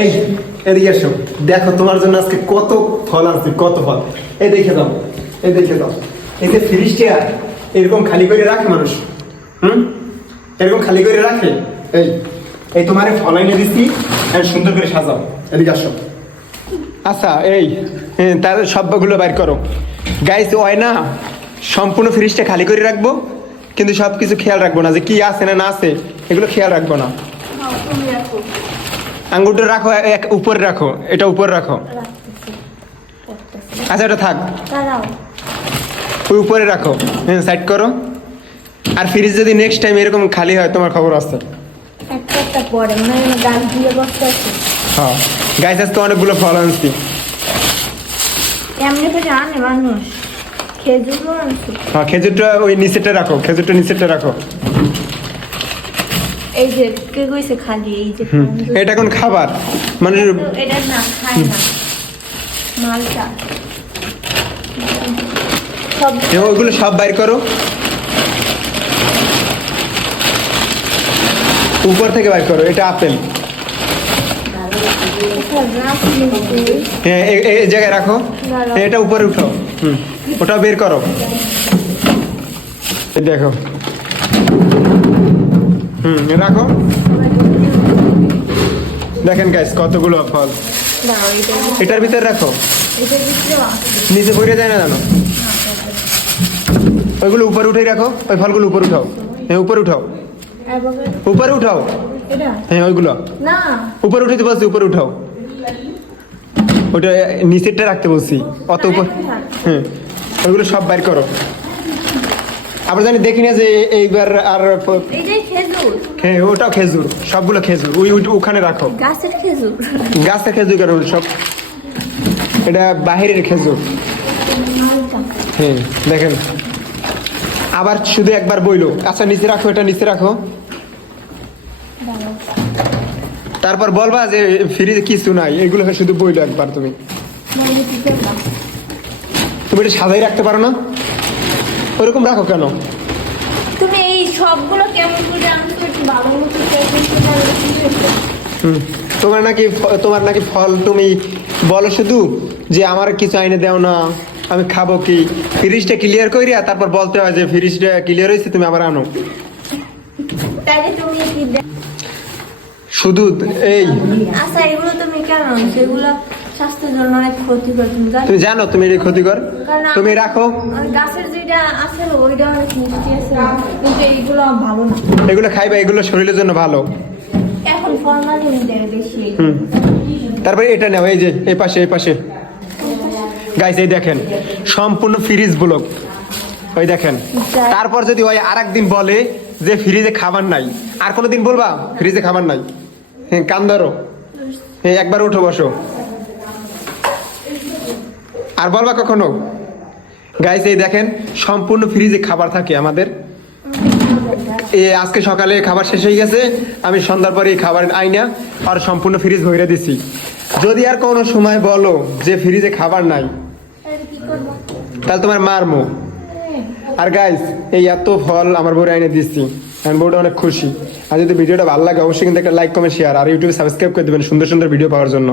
এই এদিকে এসো দেখো তোমার জন্য আজকে কত ফল আছে কত ফল। এই দেখে দাও এই দেখে দাও। এই যে ফ্রিজটা এরকম খালি করে রাখে মানুষ। হুম? এরকম খালি করে রাখে। এই এই তোমার ফল এনে দিচ্ছি সুন্দর করে সাজাও। এদিকে আসো। আচ্ছা এই হ্যাঁ, তার সবগুলো বাইর করো। গাইস ওই না সম্পূর্ণ ফ্রিজটা খালি করে রাখব কিন্তু সব কিছু খেয়াল রাখব না যে কি আছে না না আছে এগুলো খেয়াল রাখব না। রাখো। আঙ্গুরটা রাখো এক উপরে রাখো এটা উপরে রাখো। আচ্ছা এটা থাক। ওই উপরে রাখো হ্যাঁ সাইড করো। আর ফ্রিজ যদি নেক্সট টাইম এরকম খালি হয় তোমার খবর আছে। একটা একটা পরে মনে হয় গাইস আজকে অনেকগুলো ফল আনছি। এমনি করে আনে মানুষ। আনছে। হ্যাঁ খেজুরটা ওই নিচেটা রাখো খেজুরটা নিচেটা রাখো। এই যে কে কইছে খালি? এই যে এটা কোন খাবার? মানে এটা না খায় না। মালটা। সব ওইগুলো সব বাইর করো। উপর থেকে বাইর করো এটা আপেল। হ্যাঁ এই জায়গায় রাখো। এটা উপরে উঠাও হুম। ওটা বের করো। দেখো। হুম রাখো। দেখেন গাইস কতগুলো ফল। এটার ভিতরে রাখো। নিচে পড়ে যায় না জানো? ওইগুলো উপরে উঠে রাখো ওই ফলগুলো উপরে উঠাও। হ্যাঁ উপরে উঠাও। উপরে উঠাও। হ্যাঁ ওইগুলো। উপরে উঠে বলছি উপরে উঠাও। ওটা নিচেরটা রাখতে বলছি। অত উপর হ্যাঁ ওইগুলো সব বাইর করো। আবার জানি দেখি না যে এইবার আর প- এটাই খেজুর। হ্যাঁ ওটাও খেজুর সবগুলো খেজুর। ওই ওই- ওখানে রাখো। গাছের খেজুর। গাছের খেজুর কেন সব? এটা বাহিরের খেজুর। মালটা হ্যাঁ দেখেন। আবার শুধু একবার বইলো। আচ্ছা নিচে রাখো এটা নিচে রাখো। তারপর বলবা যে ফ্রিজে কিছু নাই এগুলো শুধু বইলো একবার তুমি? তুমি এটা সাজাই রাখতে পারো না? ওরকম রাখো কেন তুমি এই সবগুলো কেমন করে আনছো একটু ভালো মতো করে। হুম। তোমার নাকি তোমার নাকি ফল তুমি বলো শুধু যে আমার কিছু আইনে দাও না আমি খাব কি ফ্রিজটা ক্লিয়ার করিয়া তারপর বলতে হয় যে ফ্রিজটা ক্লিয়ার হয়েছে তুমি আবার আনো তাইলে তুমি কি শুধু এই আচ্ছা এগুলো তুমি কেন আনছো এগুলো স্বাস্থ্যের জন্য অনেক ক্ষতিকর তুমি জানো? তুমি এটা ক্ষতিকর? তুমি রাখো। গাছের যেটা আছে ওইটা অনেক মিষ্টি আছে। কিন্তু এইগুলো ভালো না। এগুলো খাইবা এগুলো শরীরের জন্য ভালো। এখন ফরমালিন দেয় বেশি। হুম। তারপরে এটা নাও এই যে এই পাশে এই পাশে। গাইস এই দেখেন সম্পূর্ণ ফ্রিজ ব্লক ওই দেখেন। তারপর যদি ওই আর একদিন বলে যে ফ্রিজে খাবার নাই আর কোনো দিন বলবা ফ্রিজে খাবার নাই? হ্যাঁ কান ধরো। হ্যাঁ একবার উঠো বসো। আর বলবা কখনো? গাইস এই দেখেন, সম্পূর্ণ ফ্রিজে খাবার থাকে আমাদের। এ, আজকে সকালে খাবার শেষ হয়ে গেছে, আমি সন্ধ্যার পরে এই খাবার আইনা আর সম্পূর্ণ ফ্রিজ ভরে দিছি। যদি আর কোনো সময় বলো যে ফ্রিজে খাবার নাই, তাহলে তোমার মারমো আর গাইস এই এত ফল আমার বউরে আইনে দিচ্ছি আমি বউটা অনেক খুশি। আর যদি ভিডিওটা ভালো লাগে, অবশ্যই কিন্তু একটা লাইক কমেন্ট শেয়ার আর ইউটিউবে সাবস্ক্রাইব করে দেবেন সুন্দর সুন্দর ভিডিও পাওয়ার জন্য।